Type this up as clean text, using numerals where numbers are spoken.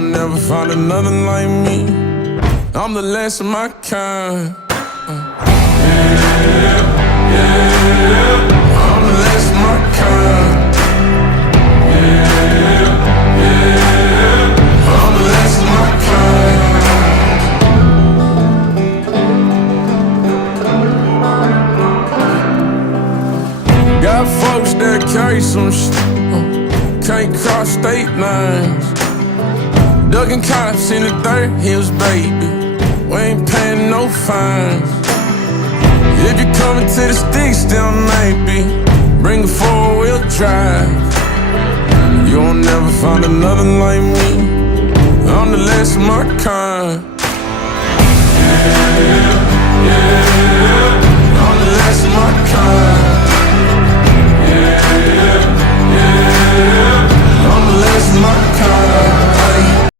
You'll never find another like me. I'm the last of my kind. I'm the last of my kind. I'm the last of my kind. Got folks that carry some shit, can't cross state lines. Ducking cops in the dirt hills, baby. We ain't paying no fines. If you're coming to the sticks, then maybe bring a four-wheel drive. You'll never find another like me. I'm the last of my kind.